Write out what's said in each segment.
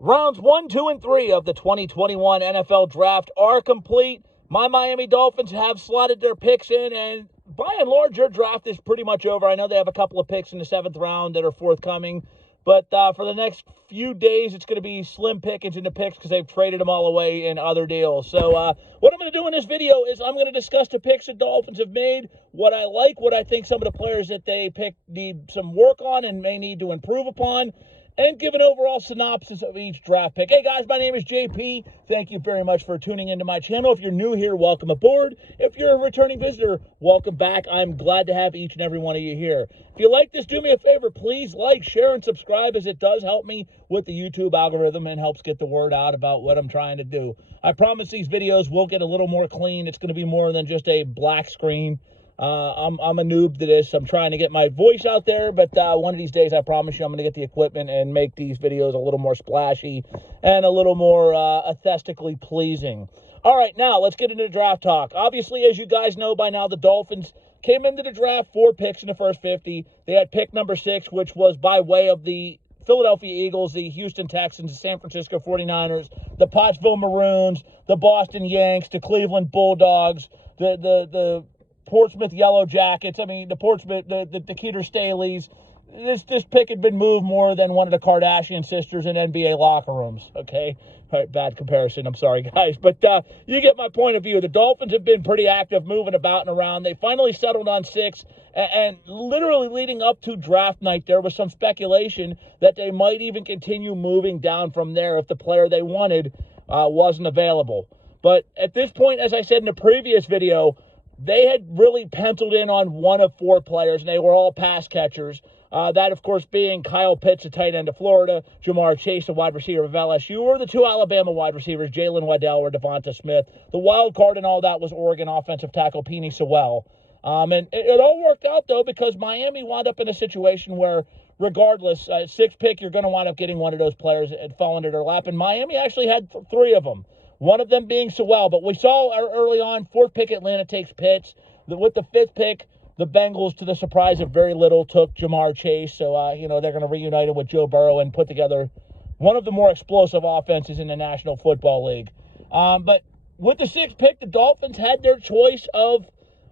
Rounds 1, 2, and 3 of the 2021 NFL Draft are complete. My Miami Dolphins have slotted their picks in, and by and large, your draft is pretty much over. I know they have a couple of picks in the 7th round that are forthcoming, but for the next few days, it's going to be slim pickings in the picks because they've traded them all away in other deals. So what I'm going to do in this video is I'm going to discuss the picks the Dolphins have made, what I like, what I think some of the players that they picked need some work on and may need to improve upon, and give an overall synopsis of each draft pick. Hey guys, my name is JP. Thank you very much for tuning into my channel. If you're new here, welcome aboard. If you're a returning visitor, welcome back. I'm glad to have each and every one of you here. If you like this, do me a favor. Please like, share, and subscribe, as it does help me with the YouTube algorithm and helps get the word out about what I'm trying to do. I promise these videos will get a little more clean. It's going to be more than just a black screen. I'm a noob to this. I'm trying to get my voice out there, but one of these days, I promise you, I'm going to get the equipment and make these videos a little more splashy and a little more aesthetically pleasing. All right, now let's get into the draft talk. Obviously, as you guys know by now, the Dolphins came into the draft 4 picks in the first 50. They had pick number 6, which was by way of the Philadelphia Eagles, the Houston Texans, the San Francisco 49ers, the Pottsville Maroons, the Boston Yanks, the Cleveland Bulldogs, the Portsmouth Yellow Jackets. I mean, the Portsmouth, the Keeter Staleys. This pick had been moved more than one of the Kardashian sisters in NBA locker rooms. Okay, all right, bad comparison. I'm sorry, guys, but you get my point of view. The Dolphins have been pretty active, moving about and around. They finally settled on 6, and literally leading up to draft night, there was some speculation that they might even continue moving down from there if the player they wanted wasn't available. But at this point, as I said in the previous video, they had really penciled in on one of 4 players, and they were all pass catchers. That, of course, being Kyle Pitts, a tight end of Florida, Jamar Chase, a wide receiver of LSU, or the 2 Alabama wide receivers, Jalen Waddell or Devonta Smith. The wild card in all that was Oregon offensive tackle Penei Sewell. And it all worked out, though, because Miami wound up in a situation where, regardless, 6th pick, you're going to wind up getting one of those players and fall into their lap. And Miami actually had 3 of them. One of them being Sewell. But we saw early on, 4th pick, Atlanta takes Pitts. With the 5th pick, the Bengals, to the surprise of very little, took Jamar Chase. So, they're going to reunite him with Joe Burrow and put together one of the more explosive offenses in the National Football League. But with the 6th pick, the Dolphins had their choice of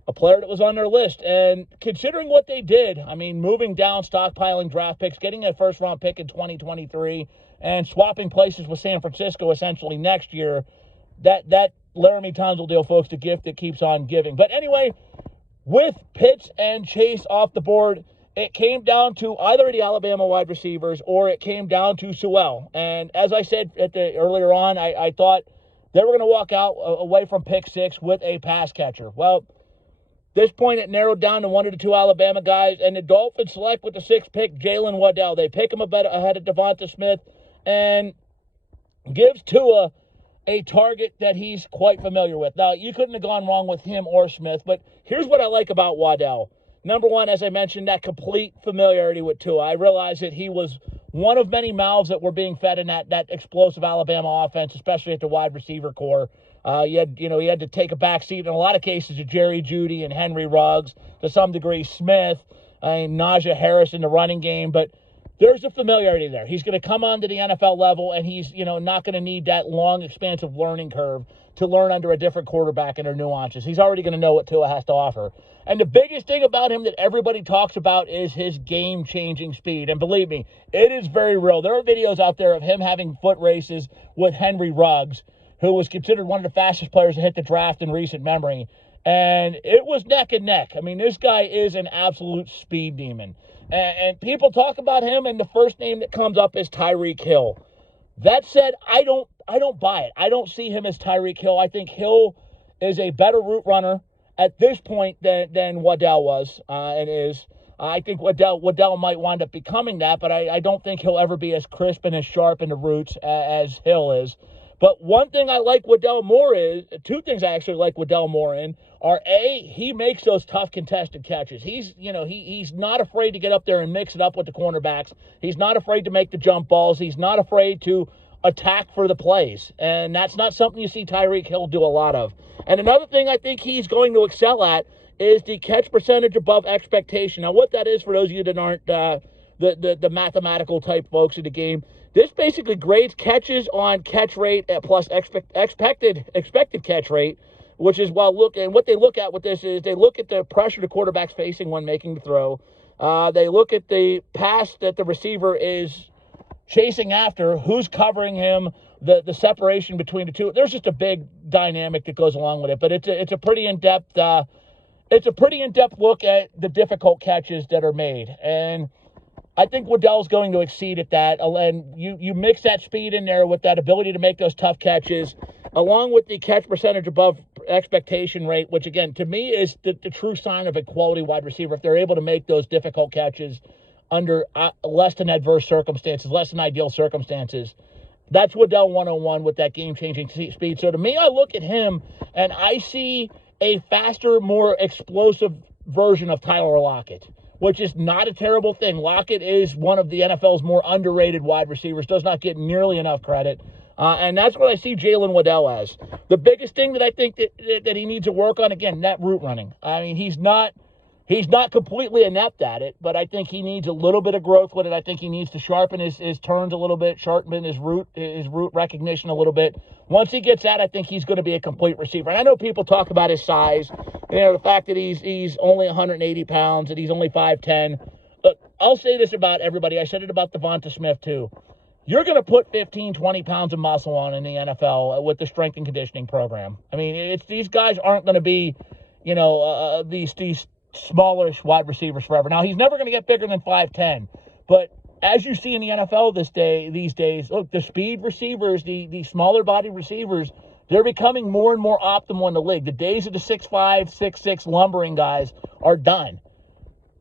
a player that was on their list. And considering what they did, I mean, moving down, stockpiling draft picks, getting a first-round pick in 2023, and swapping places with San Francisco essentially next year, that Laramie Tunsil deal, folks, the gift that keeps on giving. But anyway, with Pitts and Chase off the board, it came down to either of the Alabama wide receivers or it came down to Sewell. And as I said earlier on, I thought they were going to walk out away from pick 6 with a pass catcher. Well, this point, it narrowed down to one of the 2 Alabama guys, and the Dolphins select with the 6th pick Jalen Waddell. They pick him ahead of Devonta Smith and gives Tua a target that he's quite familiar with. Now, you couldn't have gone wrong with him or Smith, but here's what I like about Waddell. Number one, as I mentioned, that complete familiarity with Tua. I realized that he was one of many mouths that were being fed in that explosive Alabama offense, especially at the wide receiver core. He had to take a back seat in a lot of cases to Jerry Jeudy and Henry Ruggs, to some degree Smith, and Najee Harris in the running game, but there's a familiarity there. He's going to come onto the NFL level, and he's, not going to need that long, expansive learning curve to learn under a different quarterback and their nuances. He's already going to know what Tua has to offer. And the biggest thing about him that everybody talks about is his game-changing speed. And believe me, it is very real. There are videos out there of him having foot races with Henry Ruggs, who was considered one of the fastest players to hit the draft in recent memory. And it was neck and neck. I mean, this guy is an absolute speed demon. And people talk about him, and the first name that comes up is Tyreek Hill. That said, I don't buy it. I don't see him as Tyreek Hill. I think Hill is a better route runner at this point than Waddell was and is. I think Waddell might wind up becoming that, but I don't think he'll ever be as crisp and as sharp in the routes as Hill is. But one thing I like Waddell more is, 2 things I actually like Waddell more in are, A, he makes those tough contested catches. He's not afraid to get up there and mix it up with the cornerbacks. He's not afraid to make the jump balls. He's not afraid to attack for the plays. And that's not something you see Tyreek Hill do a lot of. And another thing I think he's going to excel at is the catch percentage above expectation. Now, what that is, for those of you that aren't the mathematical type folks in the game, This basically grades catches on catch rate plus expected catch rate, which is what they look at with this is they look at the pressure the quarterback's facing when making the throw. They look at the pass that the receiver is chasing after, who's covering him, the separation between the two. There's just a big dynamic that goes along with it, but it's a pretty in-depth look at the difficult catches that are made. And I think Waddell's going to exceed at that. And you mix that speed in there with that ability to make those tough catches, along with the catch percentage above expectation rate, which, again, to me is the true sign of a quality wide receiver. If they're able to make those difficult catches under less than adverse circumstances, less than ideal circumstances, that's Waddell 101 with that game-changing speed. So to me, I look at him, and I see a faster, more explosive version of Tyler Lockett, which is not a terrible thing. Lockett is one of the NFL's more underrated wide receivers, does not get nearly enough credit. And that's what I see Jalen Waddell as. The biggest thing that I think that he needs to work on, again, net route running. I mean, he's not completely inept at it, but I think he needs a little bit of growth with it. I think he needs to sharpen his turns a little bit, sharpen his route recognition a little bit. Once he gets that, I think he's going to be a complete receiver. And I know people talk about his size, the fact that he's only 180 pounds and he's only 5'10". Look, I'll say this about everybody. I said it about Devonta Smith too. You're going to put 15, 20 pounds of muscle on in the NFL with the strength and conditioning program. I mean, these guys aren't going to be, these smallish wide receivers forever. Now, he's never going to get bigger than 5'10", but as you see in the NFL these days, look, the speed receivers, the smaller body receivers, they're becoming more and more optimal in the league. The days of the 6'5", 6'6" lumbering guys are done.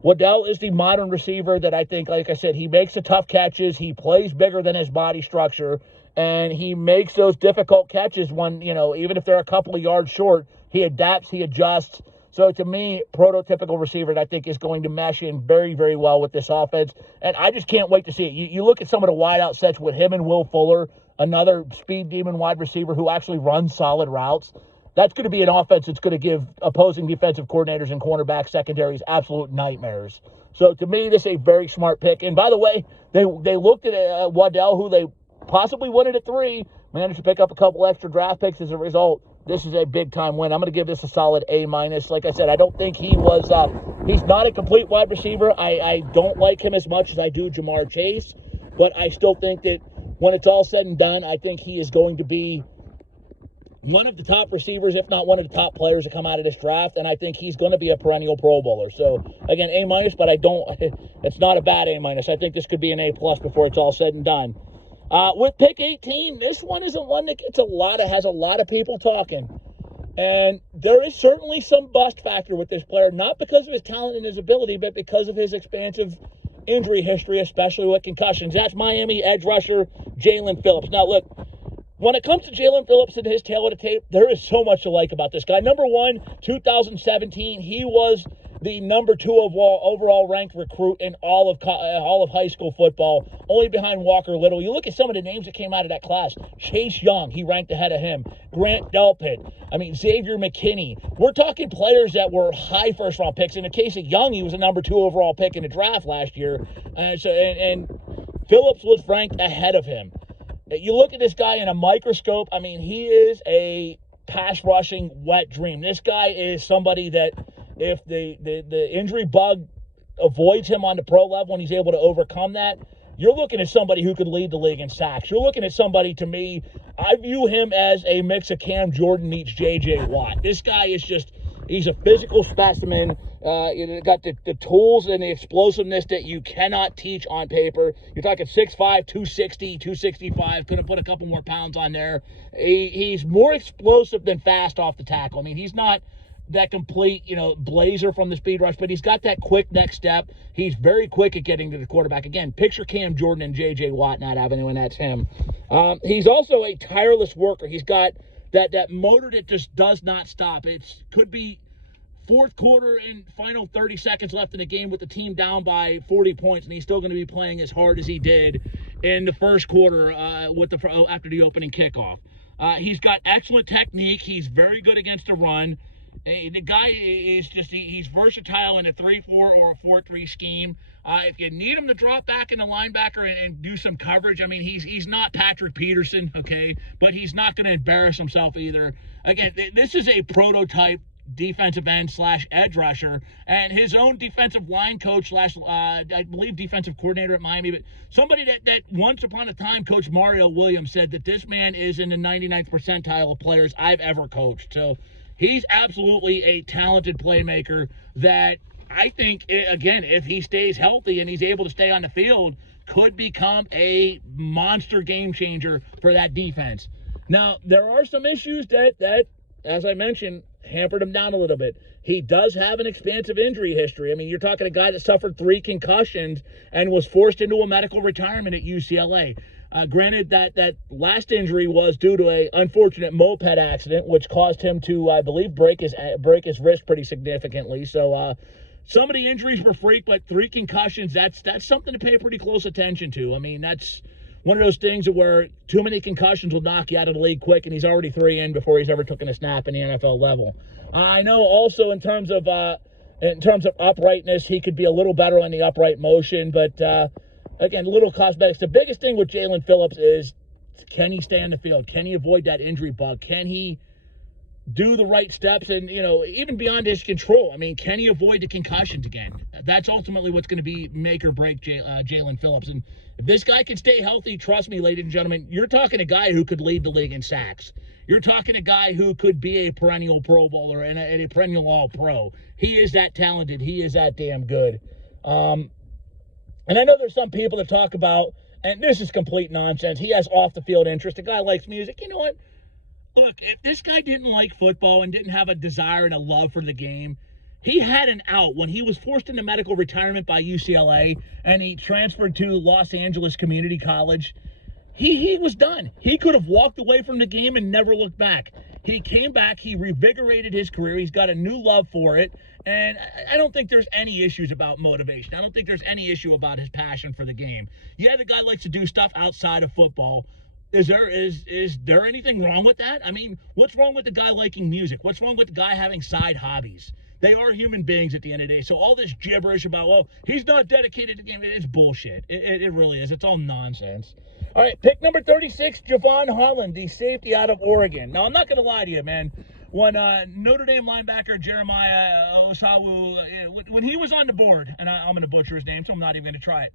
Waddell is the modern receiver that I think, like I said, he makes the tough catches, he plays bigger than his body structure, and he makes those difficult catches when, even if they're a couple of yards short, he adapts, he adjusts. So to me, prototypical receiver that I think is going to mesh in very, very well with this offense. And I just can't wait to see it. You look at some of the wideout sets with him and Will Fuller, another speed demon wide receiver who actually runs solid routes. That's going to be an offense that's going to give opposing defensive coordinators and cornerback secondaries absolute nightmares. So to me, this is a very smart pick. And by the way, they looked at Waddell, who they possibly wanted at 3, managed to pick up a couple extra draft picks as a result. This is a big-time win. I'm going to give this a solid A-. Like I said, I don't think he's not a complete wide receiver. I don't like him as much as I do Jamar Chase, but I still think that when it's all said and done, I think he is going to be one of the top receivers, if not one of the top players to come out of this draft, and I think he's going to be a perennial Pro Bowler. So, again, A-, but it's not a bad A-. I think this could be an A+ before it's all said and done. With pick 18, this one isn't one that has a lot of people talking. And there is certainly some bust factor with this player, not because of his talent and his ability, but because of his expansive injury history, especially with concussions. That's Miami edge rusher Jaelan Phillips. Now, look, when it comes to Jaelan Phillips and his tail of the tape, there is so much to like about this guy. Number 1, 2017, he was the number 2 overall ranked recruit in all of high school football, only behind Walker Little. You look at some of the names that came out of that class. Chase Young, he ranked ahead of him. Grant Delpit, Xavier McKinney. We're talking players that were high first-round picks. In the case of Young, he was a number 2 overall pick in the draft last year. And Phillips was ranked ahead of him. You look at this guy in a microscope, he is a pass-rushing wet dream. This guy is somebody that if the injury bug avoids him on the pro level and he's able to overcome that, you're looking at somebody who could lead the league in sacks. You're looking at somebody, to me, I view him as a mix of Cam Jordan meets J.J. Watt. This guy is he's a physical specimen. Got the tools and the explosiveness that you cannot teach on paper. You're talking 6'5", 260, 265. Could have put a couple more pounds on there. He's more explosive than fast off the tackle. He's not that complete, blazer from the speed rush, but he's got that quick next step. He's very quick at getting to the quarterback. Again, picture Cam Jordan and J.J. Watt in that avenue, and that's him. He's also a tireless worker. He's got that motor that just does not stop. It could be fourth quarter and final 30 seconds left in the game with the team down by 40 points, and he's still going to be playing as hard as he did in the first quarter after the opening kickoff. He's got excellent technique. He's very good against the run. The guy is just, he's versatile in a 3-4 or a 4-3 scheme. If you need him to drop back in the linebacker and do some coverage, I mean, he's not Patrick Peterson, okay, but he's not going to embarrass himself either. Again, this is a prototype defensive end / edge rusher, and his own defensive line coach / I believe defensive coordinator at Miami, but somebody that once upon a time coached Mario Williams said that this man is in the 99th percentile of players I've ever coached. So he's absolutely a talented playmaker that I think, again, if he stays healthy and he's able to stay on the field, could become a monster game changer for that defense. Now, there are some issues that as I mentioned, hampered him down a little bit. He does have an expansive injury history. I mean, you're talking a guy that suffered 3 concussions and was forced into a medical retirement at UCLA. Granted, that last injury was due to an unfortunate moped accident, which caused him to, I believe, break his wrist pretty significantly. So some of the injuries were freak, but 3 concussions, that's something to pay pretty close attention to. I mean, that's one of those things where too many concussions will knock you out of the league quick, and he's already 3 in before he's ever taken a snap in the NFL level. I know also in terms of uprightness, he could be a little better on the upright motion, but again, little cosmetics. The biggest thing with Jalen Phillips is, can he stay on the field? Can he avoid that injury bug? Can he do the right steps and, even beyond his control? I mean, can he avoid the concussions again? That's ultimately what's going to be make or break Jalen Phillips. And if this guy can stay healthy, trust me, ladies and gentlemen, you're talking a guy who could lead the league in sacks. You're talking a guy who could be a perennial Pro Bowler and a perennial All-Pro. He is that talented. He is that damn good. And I know there's some people that talk about, and this is complete nonsense, he has off-the-field interest. The guy likes music. You know what? Look, if this guy didn't like football and didn't have a desire and a love for the game, he had an out when he was forced into medical retirement by UCLA and he transferred to Los Angeles Community College. He was done. He could have walked away from the game and never looked back. He came back. He revigorated his career. He's got a new love for it. And I don't think there's any issues about motivation. I don't think there's any issue about his passion for the game. Yeah, the guy likes to do stuff outside of football. Is there anything wrong with that? I mean, what's wrong with the guy liking music? What's wrong with the guy having side hobbies? They are human beings at the end of the day. So all this gibberish about, well, he's not dedicated to the game, it's bullshit. It really is. It's all nonsense. All right, pick number 36, Javon Holland, the safety out of Oregon. Now, I'm not going to lie to you, man. When Notre Dame linebacker Jeremiah Osawu, when he was on the board, and I'm going to butcher his name, so I'm not even going to try it.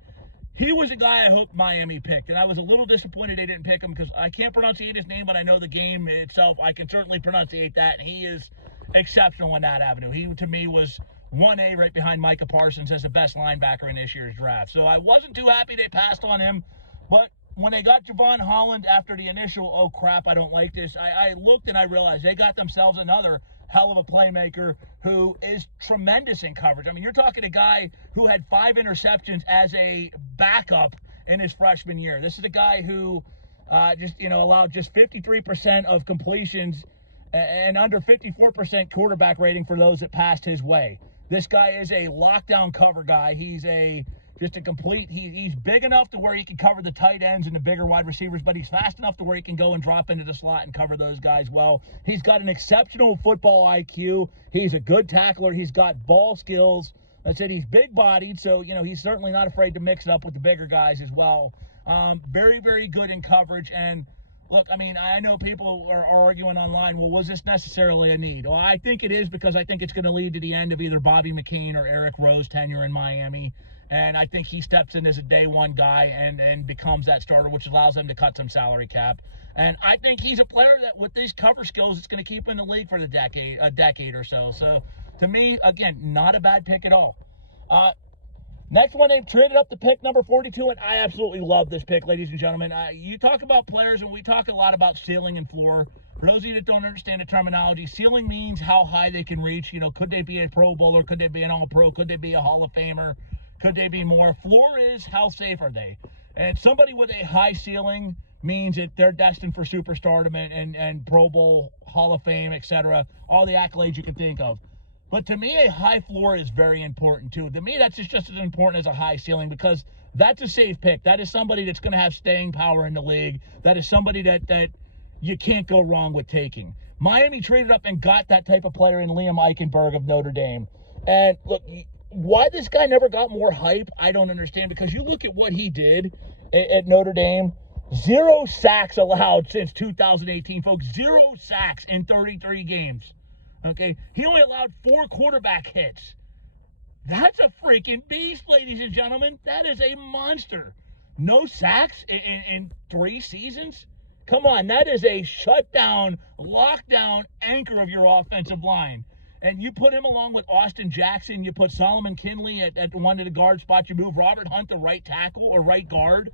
He was a guy I hoped Miami picked, and I was a little disappointed they didn't pick him because I can't pronunciate his name, but I know the game itself. I can certainly pronunciate that, and he is exceptional in that avenue. He, to me, was 1A right behind Micah Parsons as the best linebacker in this year's draft. So I wasn't too happy they passed on him, but when they got Javon Holland after the initial, oh, crap, I don't like this, I looked and I realized they got themselves another hell of a playmaker who is tremendous in coverage. I mean, you're talking a guy who had 5 interceptions as a backup in his freshman year. This is a guy who allowed just 53% of completions and under 54% quarterback rating for those that passed his way. This guy is a lockdown cover guy. He's he's big enough to where he can cover the tight ends and the bigger wide receivers, but he's fast enough to where he can go and drop into the slot and cover those guys well. He's got an exceptional football IQ. He's a good tackler. He's got ball skills. I said he's big-bodied, so, he's certainly not afraid to mix it up with the bigger guys as well. Very, very good in coverage. And, look, I mean, I know people are arguing online, well, was this necessarily a need? Well, I think it is because I think it's going to lead to the end of either Bobby McCain or Eric Rowe's tenure in Miami. And I think he steps in as a day one guy and becomes that starter, which allows them to cut some salary cap. And I think he's a player that with these cover skills, it's going to keep him in the league for a decade or so. So to me, again, not a bad pick at all. Next one, they've traded up to pick number 42, and I absolutely love this pick, ladies and gentlemen. You talk about players, and we talk a lot about ceiling and floor. For those of you that don't understand the terminology, ceiling means how high they can reach. Could they be a Pro Bowler? Could they be an All-Pro? Could they be a Hall of Famer? Could they be more? Floor is how safe are they? And somebody with a high ceiling means that they're destined for superstardom and Pro Bowl, Hall of Fame, etc., all the accolades you can think of. But to me, a high floor is very important, too. To me, that's just as important as a high ceiling because that's a safe pick. That is somebody that's going to have staying power in the league. That is somebody that you can't go wrong with taking. Miami traded up and got that type of player in Liam Eichenberg of Notre Dame. And look, why this guy never got more hype, I don't understand, because you look at what he did at Notre Dame. 0 sacks allowed since 2018, folks. 0 sacks in 33 games. Okay? He only allowed 4 quarterback hits. That's a freaking beast, ladies and gentlemen. That is a monster. No sacks in 3 seasons? Come on, that is a shutdown, lockdown anchor of your offensive line. And you put him along with Austin Jackson, you put Solomon Kinley at one of the guard spots, you move Robert Hunt to right tackle or right guard.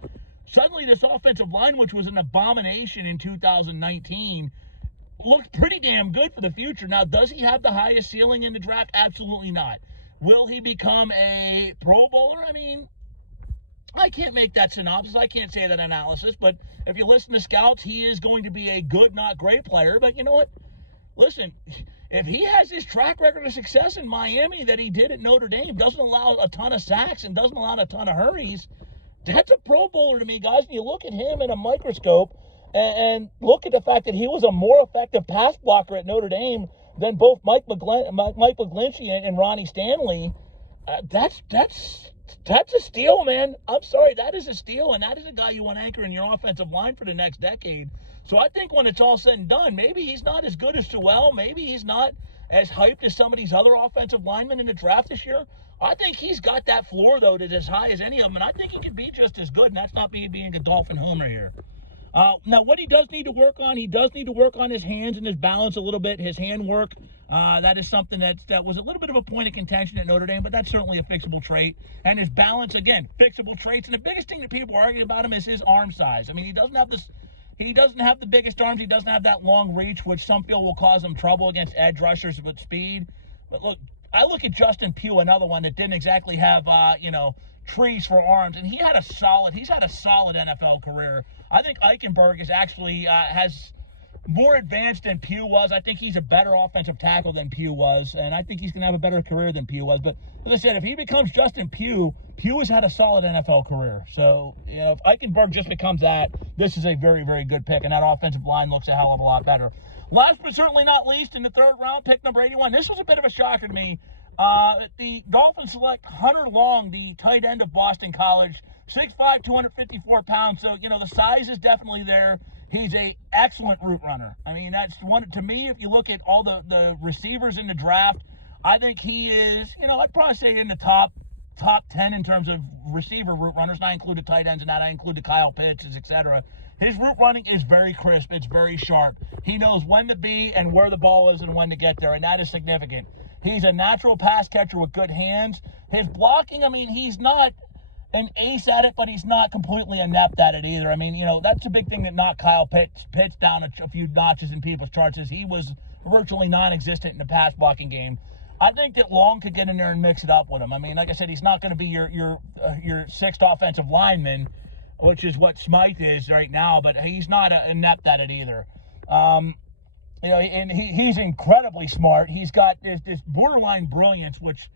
Suddenly this offensive line, which was an abomination in 2019, looks pretty damn good for the future. Now, does he have the highest ceiling in the draft? Absolutely not. Will he become a Pro Bowler? I mean, I can't make that synopsis. I can't say that analysis. But if you listen to scouts, he is going to be a good, not great player. But you know what? Listen, if he has this track record of success in Miami that he did at Notre Dame, doesn't allow a ton of sacks and doesn't allow a ton of hurries, that's a Pro Bowler to me, guys. And you look at him in a microscope and look at the fact that he was a more effective pass blocker at Notre Dame than both Mike McGlinchey and Ronnie Stanley. That's a steal, man. I'm sorry, that is a steal, and that is a guy you want to anchor in your offensive line for the next decade. So I think when it's all said and done, maybe he's not as good as Sewell. Maybe he's not as hyped as some of these other offensive linemen in the draft this year. I think he's got that floor, though, that's as high as any of them, and I think he could be just as good, and that's not me being a Dolphin homer here. Now, what he does need to work on, he does need to work on his hands and his balance a little bit, his hand work. That is something that was a little bit of a point of contention at Notre Dame, but that's certainly a fixable trait. And his balance, again, fixable traits. And the biggest thing that people are arguing about him is his arm size. I mean, he doesn't have the biggest arms. He doesn't have that long reach, which some feel will cause him trouble against edge rushers with speed. But look, I look at Justin Pugh, another one that didn't exactly have, trees for arms, and he's had a solid NFL career. I think Eichenberg is actually has more advanced than Pugh was. I think he's a better offensive tackle than Pugh was, and I think he's going to have a better career than Pugh was. But as I said, if he becomes Justin Pugh, Pugh has had a solid NFL career. So, if Eichenberg just becomes that, this is a very, very good pick, and that offensive line looks a hell of a lot better. Last but certainly not least, in the 3rd round, pick number 81. This was a bit of a shocker to me. The Dolphins select Hunter Long, the tight end of Boston College, 6'5", 254 pounds. So, the size is definitely there. He's a excellent route runner. I mean, that's one, to me, if you look at all the receivers in the draft, I think he is, I'd probably say in the top 10 in terms of receiver route runners. And I include the tight ends in that. I include the Kyle Pitts, etc. His route running is very crisp. It's very sharp. He knows when to be and where the ball is and when to get there, and that is significant. He's a natural pass catcher with good hands. His blocking, I mean, he's not an ace at it, but he's not completely inept at it either. I mean, that's a big thing that knocked Kyle Pitts down a few notches in people's charts, is he was virtually non-existent in the pass blocking game. I think that Long could get in there and mix it up with him. I mean, like I said, he's not going to be your 6th offensive lineman, which is what Smythe is right now, but he's not inept at it either. And he's incredibly smart. He's got this borderline brilliance, which,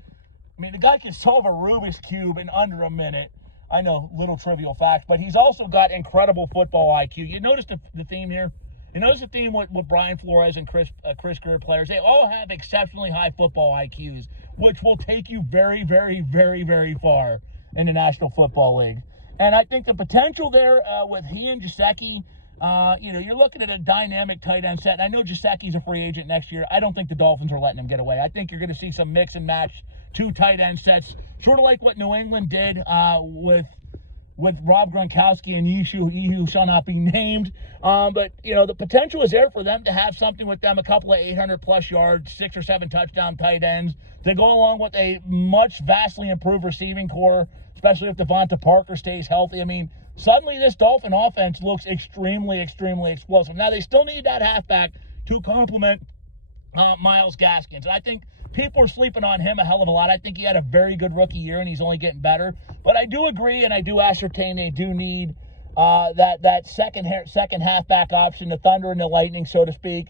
I mean, the guy can solve a Rubik's Cube in under a minute. I know, little trivial fact, but he's also got incredible football IQ. You notice the theme here? You notice the theme with Brian Flores and Chris Greer players? They all have exceptionally high football IQs, which will take you very, very, very, very far in the National Football League. And I think the potential there with he and Gesicki, you're looking at a dynamic tight end set. And I know Gesicki's a free agent next year. I don't think the Dolphins are letting him get away. I think you're going to see some mix and match 2 tight end sets, sort of like what New England did with Rob Gronkowski and he who shall not be named. But, the potential is there for them to have something with them, a couple of 800-plus yards, 6 or 7 touchdown tight ends, to go along with a vastly improved receiving core, especially if Devonta Parker stays healthy. I mean, suddenly this Dolphin offense looks extremely, extremely explosive. Now, they still need that halfback to complement Myles Gaskins. And I think people are sleeping on him a hell of a lot. I think he had a very good rookie year, and he's only getting better. But I do agree, and I do ascertain they do need that second halfback option, the Thunder and the Lightning, so to speak.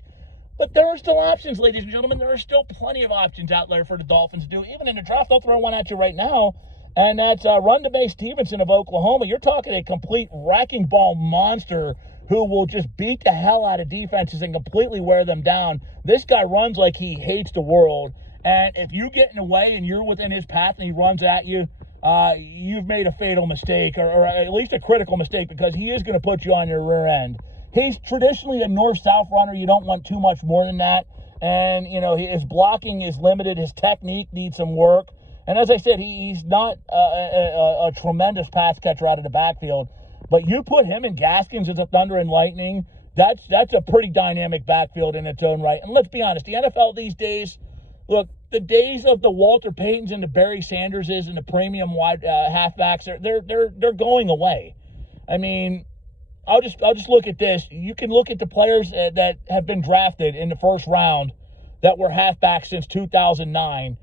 But there are still options, ladies and gentlemen. There are still plenty of options out there for the Dolphins to do. Even in the draft, I'll throw one at you right now, and that's Rondé Stevenson of Oklahoma. You're talking a complete wrecking ball monster who will just beat the hell out of defenses and completely wear them down. This guy runs like he hates the world. And if you get in the way and you're within his path and he runs at you, you've made a fatal mistake, or at least a critical mistake, because he is going to put you on your rear end. He's traditionally a north-south runner. You don't want too much more than that. And, his blocking is limited. His technique needs some work. And as I said, he's not a tremendous pass catcher out of the backfield. But you put him and Gaskins as a Thunder and Lightning, that's a pretty dynamic backfield in its own right. And let's be honest, the NFL these days, look, the days of the Walter Paytons and the Barry Sanderses and the premium wide halfbacks, they're going away. I mean, I'll just look at this. You can look at the players that have been drafted in the first round that were halfbacks since 2009,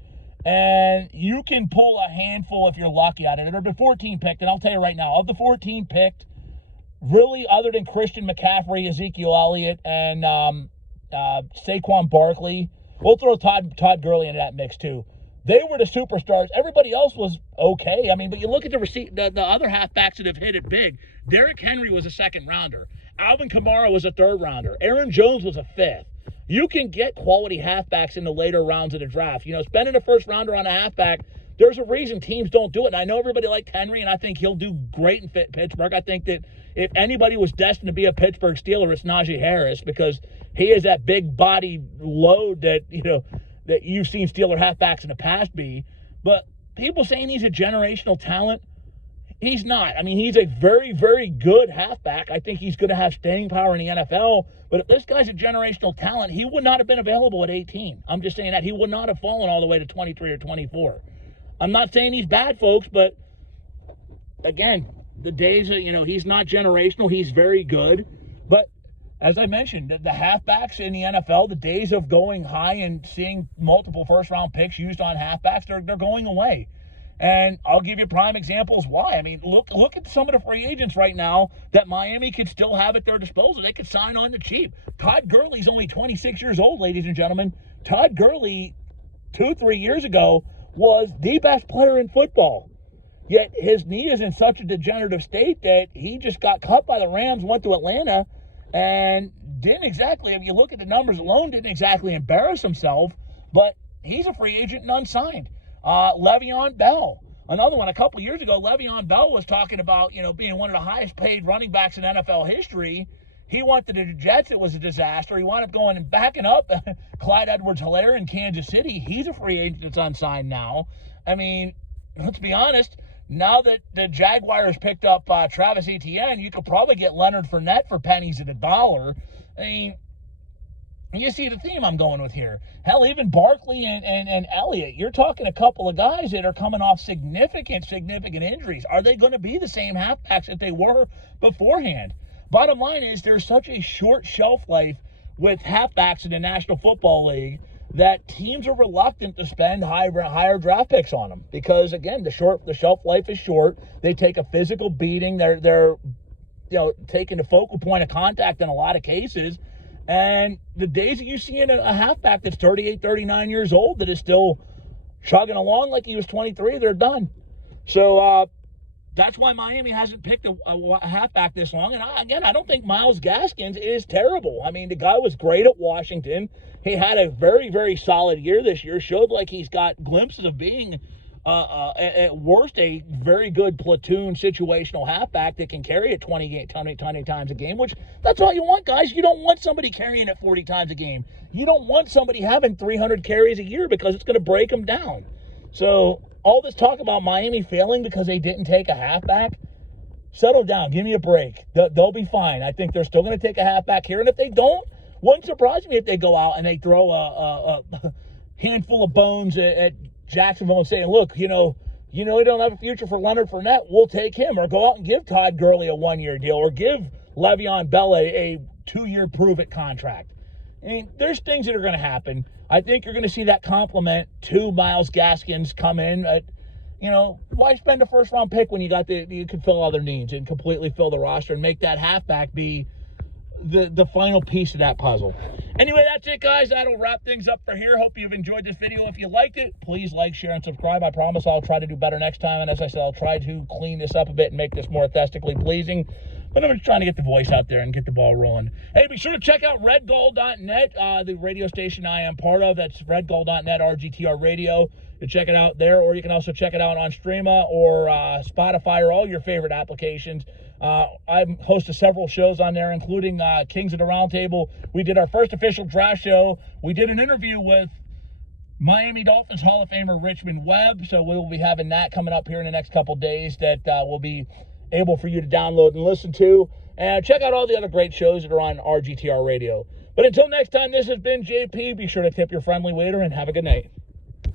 and you can pull a handful if you're lucky at it. There have been 14 picked, and I'll tell you right now, of the 14 picked, really, other than Christian McCaffrey, Ezekiel Elliott, and Saquon Barkley, we'll throw Todd Gurley into that mix too. They were the superstars. Everybody else was okay. I mean, but you look at the other halfbacks that have hit it big. Derrick Henry was a second rounder. Alvin Kamara was a third rounder. Aaron Jones was a fifth. You can get quality halfbacks in the later rounds of the draft. Spending a first rounder on a halfback, there's a reason teams don't do it. And I know everybody liked Henry, and I think he'll do great in Pittsburgh. I think that if anybody was destined to be a Pittsburgh Steeler, it's Najee Harris, because he is that big body load that you've seen Steeler halfbacks in the past be. But people saying he's a generational talent, he's not. I mean, he's a very, very good halfback. I think he's going to have staying power in the NFL. But if this guy's a generational talent, he would not have been available at 18. I'm just saying that. He would not have fallen all the way to 23 or 24. I'm not saying he's bad, folks, but again, the days of, he's not generational. He's very good. But as I mentioned, the halfbacks in the NFL, the days of going high and seeing multiple first-round picks used on halfbacks, they're going away. And I'll give you prime examples why. I mean, look at some of the free agents right now that Miami could still have at their disposal. They could sign on the cheap. Todd Gurley's only 26 years old, ladies and gentlemen. Todd Gurley, 2-3 years ago, was the best player in football. Yet his knee is in such a degenerative state that he just got cut by the Rams, went to Atlanta, and didn't exactly, if you look at the numbers alone, didn't exactly embarrass himself, but he's a free agent and unsigned. Le'Veon Bell, another one. A couple years ago, Le'Veon Bell was talking about, being one of the highest paid running backs in NFL history. He went to the Jets. It was a disaster. He wound up going and backing up Clyde Edwards-Helaire in Kansas City. He's a free agent that's unsigned now. I mean, let's be honest. Now that the Jaguars picked up Travis Etienne, you could probably get Leonard Fournette for pennies at a dollar. I mean, you see the theme I'm going with here. Hell, even Barkley and Elliott, you're talking a couple of guys that are coming off significant injuries. Are they going to be the same halfbacks that they were beforehand? Bottom line is there's such a short shelf life with halfbacks in the National Football League that teams are reluctant to spend higher draft picks on them because, again, the shelf life is short. They take a physical beating. They're taking the focal point of contact in a lot of cases. And the days that you see in a halfback that's 38, 39 years old that is still chugging along like he was 23, they're done. So that's why Miami hasn't picked a halfback this long. And I don't think Myles Gaskins is terrible. I mean, the guy was great at Washington. He had a very, very solid year this year. Showed like he's got glimpses of being, at worst, a very good platoon situational halfback that can carry it 20 times a game, which that's all you want, guys. You don't want somebody carrying it 40 times a game. You don't want somebody having 300 carries a year because it's going to break them down. So all this talk about Miami failing because they didn't take a halfback, settle down. Give me a break. They'll be fine. I think they're still going to take a halfback here. And if they don't, wouldn't surprise me if they go out and they throw a handful of bones at Jacksonville and saying, look, we don't have a future for Leonard Fournette. We'll take him. Or go out and give Todd Gurley a 1-year deal. Or give Le'Veon Bell a 2-year prove-it contract. I mean, there's things that are going to happen. I think you're going to see that compliment to Myles Gaskins come in. Why spend a first-round pick when you can fill all their needs and completely fill the roster and make that halfback be the final piece of that puzzle. Anyway, that's it, guys. That'll wrap things up for here. Hope you've enjoyed this video. If you liked it, please like, share, and subscribe. I promise I'll try to do better next time. And as I said, I'll try to clean this up a bit and make this more aesthetically pleasing. But I'm just trying to get the voice out there and get the ball rolling. Hey, be sure to check out redgold.net, the radio station I am part of. That's redgold.net, RGTR Radio. You check it out there, or you can also check it out on Streama or Spotify or all your favorite applications. I host several shows on there, including Kings of the Roundtable. We did our first official draft show. We did an interview with Miami Dolphins Hall of Famer Richmond Webb, so we'll be having that coming up here in the next couple days that will be able for you to download and listen to. And check out all the other great shows that are on RGTR Radio. But until next time, this has been JP. Be sure to tip your friendly waiter and have a good night.